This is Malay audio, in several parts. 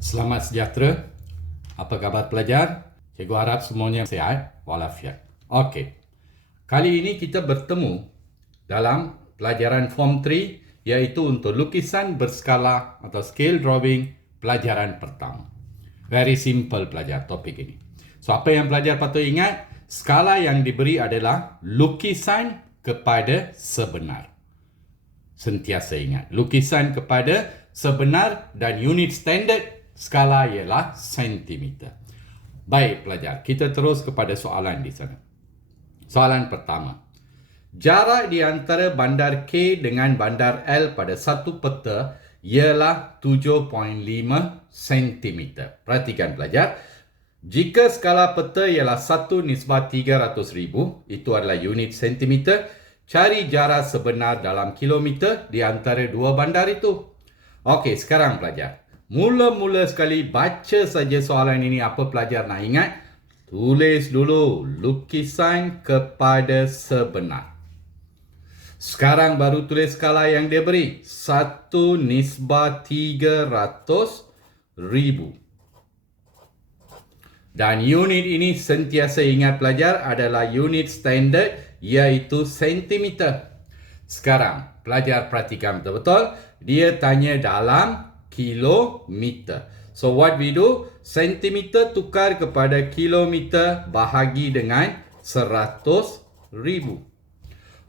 Selamat sejahtera. Apa khabar pelajar? Cikgu harap semuanya sihat walafiat. Okey. Kali ini kita bertemu dalam pelajaran Form 3 iaitu untuk lukisan berskala atau scale drawing pelajaran pertama. Very simple pelajar topik ini. So apa yang pelajar patut ingat? Skala yang diberi adalah lukisan kepada sebenar. Sentiasa ingat. Lukisan kepada sebenar dan unit standard skala ialah sentimeter. Baik pelajar, kita terus kepada soalan di sana. Soalan pertama. Jarak di antara bandar K dengan bandar L pada satu peta ialah 7.5 cm. Perhatikan pelajar. Jika skala peta ialah 1:300,000, itu adalah unit sentimeter, cari jarak sebenar dalam kilometer di antara dua bandar itu. Okey, sekarang pelajar. Mula-mula sekali baca saja soalan ini, apa pelajar nak ingat? Tulis dulu lukisan kepada sebenar. Sekarang baru tulis skala yang dia beri. 1:300,000. Dan unit ini sentiasa ingat pelajar adalah unit standard iaitu sentimeter. Sekarang pelajar perhatikan betul-betul. Dia tanya dalam kilometer. So what we do? Sentimeter tukar kepada kilometer bahagi dengan 100,000.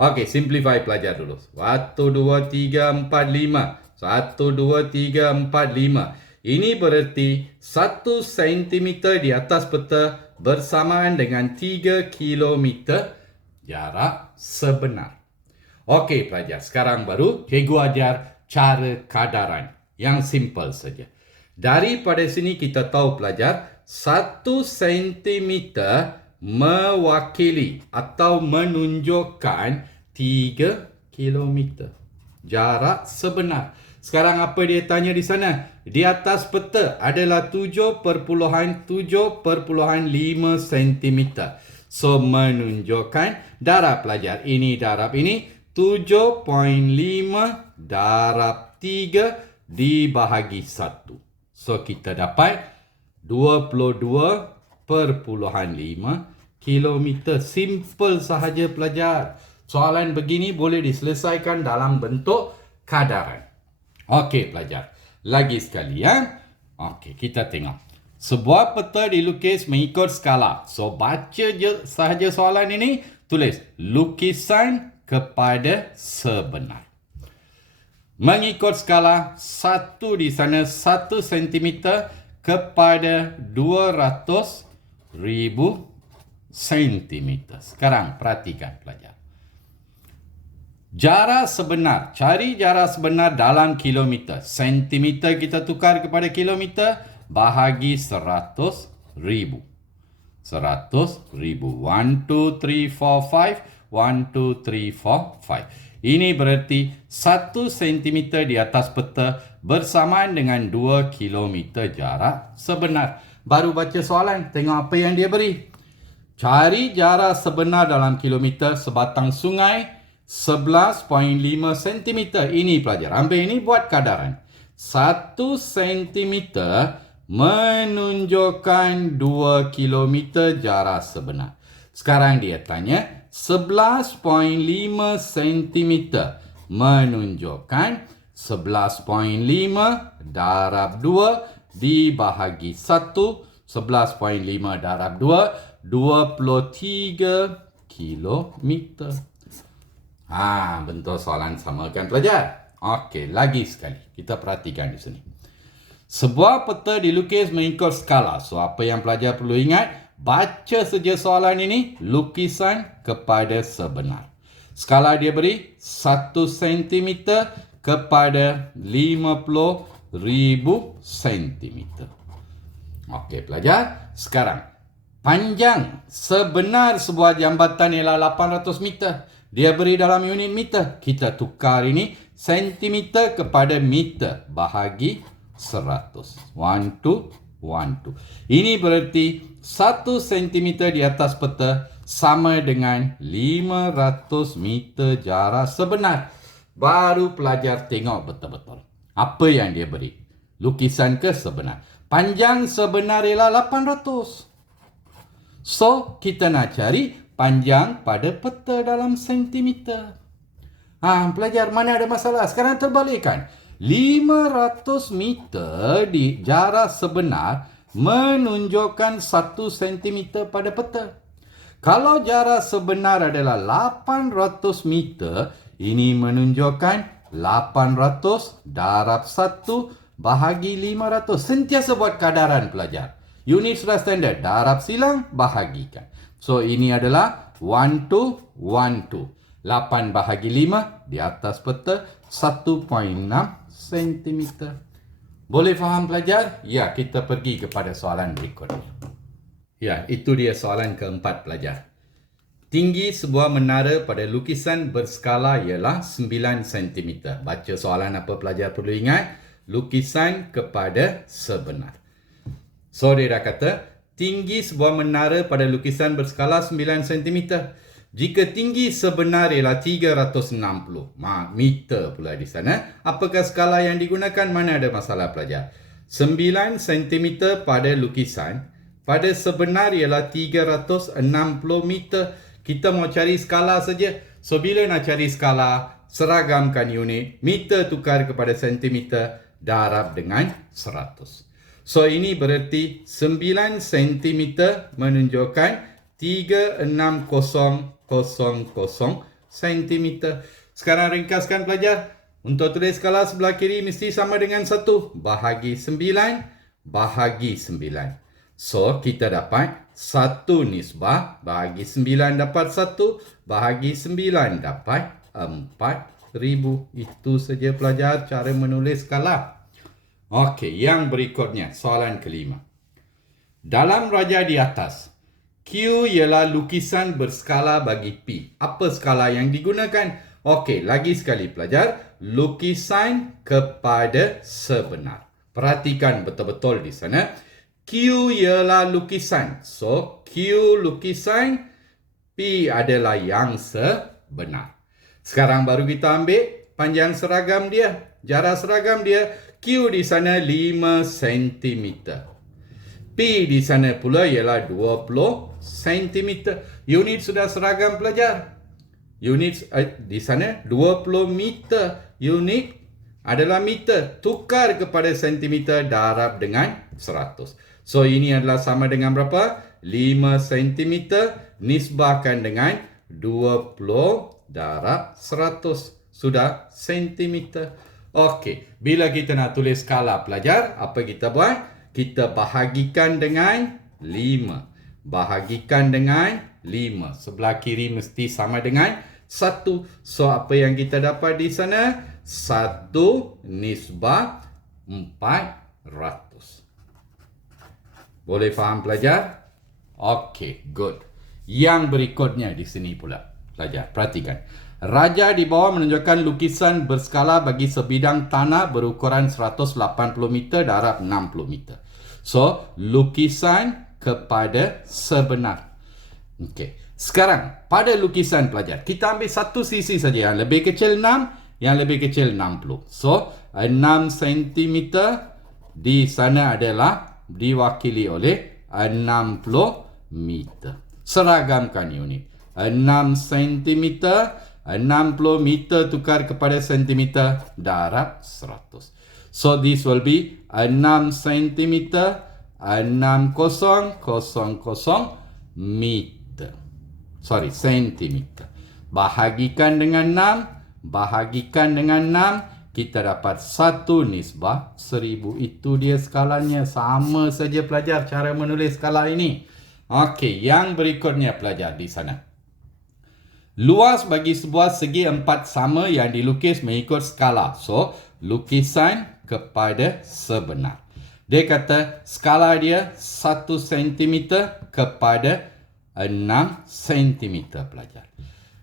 Okey, simplify pelajar dulu. 1, 2, 3, 4, 5. 1, 2, 3, 4, 5. Ini berarti 1 cm di atas peta bersamaan dengan 3 kilometer jarak sebenar. Okey pelajar, sekarang baru cikgu ajar cara kadaran. Yang simple saja. Daripada sini kita tahu pelajar, 1 cm mewakili atau menunjukkan 3 km jarak sebenar. Sekarang apa dia tanya di sana? Di atas peta adalah 7.5 cm. So menunjukkan darab pelajar. Ini darab ini 7.5 darab 3 dibahagi 1. So kita dapat 22.5 kilometer. Simple sahaja pelajar. Soalan begini boleh diselesaikan dalam bentuk kadaran. Okey pelajar. Lagi sekali ya. Okey, kita tengok. Sebuah peta dilukis mengikut skala. So baca je sahaja soalan ini, tulis lukisan kepada sebenar. Mengikut skala 1 di sana 1 cm kepada 200,000 cm. Sekarang perhatikan pelajar. Jarak sebenar. Cari jarak sebenar dalam kilometer. Sentimeter kita tukar kepada kilometer bahagi 100,000. 100,000. 1, 2, 3, 4, 5. 1, 2, 3, 4, 5. Ini berarti 1 cm di atas peta bersamaan dengan 2 km jarak sebenar. Baru baca soalan, tengok apa yang dia beri. Cari jarak sebenar dalam kilometer sebatang sungai 11.5 cm. Ini pelajar, ambil ini buat kadaran. 1 cm menunjukkan 2 km jarak sebenar. Sekarang dia tanya, 11.5 cm menunjukkan 11.5 darab 2 dibahagi 1. 11.5 darab 2, 23 kilometer. Bentuk soalan sama kan pelajar? Okey, lagi sekali. Kita perhatikan di sini. Sebuah peta dilukis mengikut skala. So, apa yang pelajar perlu ingat? Baca saja soalan ini, lukisan kepada sebenar. Skala dia beri 1 cm kepada 50,000 cm. Okey pelajar, sekarang panjang sebenar sebuah jambatan ialah 800 meter. Dia beri dalam unit meter. Kita tukar ini sentimeter kepada meter bahagi 100. 1, 2. 1, 2. Ini berarti 1 cm di atas peta sama dengan 500 meter jarak sebenar. Baru pelajar tengok betul-betul apa yang dia beri. Lukisan ke sebenar. Panjang sebenar ialah 800. So, kita nak cari panjang pada peta dalam sentimeter. Pelajar, mana ada masalah? Sekarang terbalikkan. 500 meter di jarak sebenar menunjukkan 1 sentimeter pada peta. Kalau jarak sebenar adalah 800 meter, ini menunjukkan 800 darab 1 bahagi 500. Sentiasa buat kadaran pelajar. Unit sudah standard. Darab silang, bahagikan. So, ini adalah 1 to 1 to. 8 bahagi 5 di atas peta 1.6 cm. Boleh faham pelajar? Ya, kita pergi kepada soalan berikutnya. Ya, itu dia soalan keempat pelajar. Tinggi sebuah menara pada lukisan berskala ialah 9 cm. Baca soalan apa pelajar perlu ingat? Lukisan kepada sebenar. So, dia dah kata, tinggi sebuah menara pada lukisan berskala 9 cm. Jika tinggi sebenar ialah 360 meter pula di sana, apakah skala yang digunakan? Mana ada masalah pelajar? 9 cm pada lukisan, pada sebenar ialah 360 meter. Kita mau cari skala saja. So, bila nak cari skala, seragamkan unit. Meter tukar kepada sentimeter, darab dengan 100. So, ini berarti 9 cm menunjukkan 36000 cm. Sekarang ringkaskan pelajar. Untuk tulis skala sebelah kiri mesti sama dengan 1 bahagi 9 bahagi 9. So, kita dapat 1 nisbah bahagi 9 dapat 1 bahagi 9 dapat 4000. Itu saja pelajar cara menulis skala. Okey, yang berikutnya soalan kelima. Dalam raja di atas, Q ialah lukisan berskala bagi P. Apa skala yang digunakan? Okey, lagi sekali pelajar, lukisan kepada sebenar. Perhatikan betul-betul di sana. Q ialah lukisan. So, Q lukisan, P adalah yang sebenar. Sekarang baru kita ambil panjang seragam dia. Jarak seragam dia, Q di sana 5 cm. P di sana pula ialah 20 cm. Unit sudah seragam pelajar. Unit di sana 20 meter. Unit adalah meter. Tukar kepada sentimeter, darab dengan 100. So, ini adalah sama dengan berapa? 5 cm nisbahkan dengan 20 darab 100. Sudah sentimeter. Okey, bila kita nak tulis skala pelajar, apa kita buat? Kita bahagikan dengan 5. Bahagikan dengan 5. Sebelah kiri mesti sama dengan 1. So, apa yang kita dapat di sana? 1 nisbah 400. Boleh faham pelajar? Okey, good. Yang berikutnya di sini pula. Pelajar, perhatikan. Raja di bawah menunjukkan lukisan berskala bagi sebidang tanah berukuran 180 meter darab 60 meter. So, lukisan kepada sebenar. Okey. Sekarang, pada lukisan pelajar, kita ambil satu sisi saja. Yang lebih kecil 6, yang lebih kecil 60. So, 6 cm di sana adalah diwakili oleh 60 meter. Seragamkan unit. 6 cm, 60 meter tukar kepada sentimeter, darab 100. So, this will be 6 cm, 6000 meter. Sorry, sentimeter. Bahagikan dengan 6, bahagikan dengan 6, kita dapat 1 nisbah 1000. Itu dia skalanya. Sama saja pelajar cara menulis skala ini. Okey, yang berikutnya pelajar di sana. Luas bagi sebuah segi 4 sama yang dilukis mengikut skala. So, lukisan kepada sebenar. Dia kata skala dia 1 cm kepada 6 cm pelajar.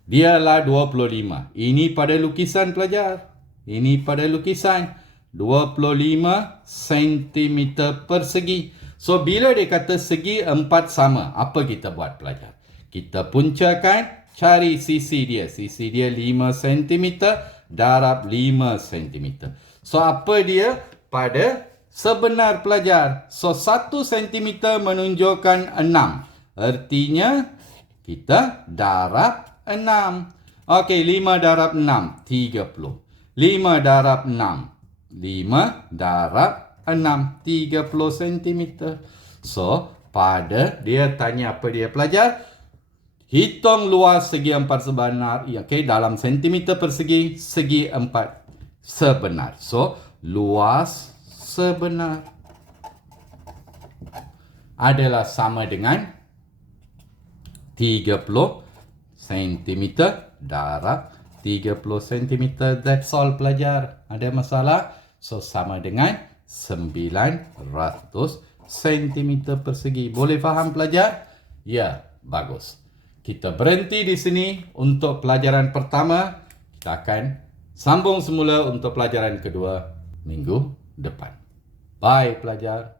Dialah 25. Ini pada lukisan pelajar. Ini pada lukisan 25 cm persegi. So, bila dia kata segi 4 sama, apa kita buat pelajar? Kita puncakan, cari sisi dia. Sisi dia 5 cm darab 5 cm. So, apa dia pada Sebenar pelajar. So, 1 cm menunjukkan 6. Artinya, kita darab 6. Okey, 5 darab 6, 30. 5 darab 6. 5 darab 6, 30 cm. So, dia tanya apa dia pelajar? Hitung luas segi 4 sebenar. Okay, dalam sentimeter persegi, segi 4 sebenar. So, luas sebenar adalah sama dengan 30 cm darab 30 cm. That's all pelajar. Ada masalah? So, sama dengan 900 cm persegi. Boleh faham pelajar? Ya, bagus. Kita berhenti di sini untuk pelajaran pertama. Kita akan sambung semula untuk pelajaran kedua minggu depan. Bye pelajar.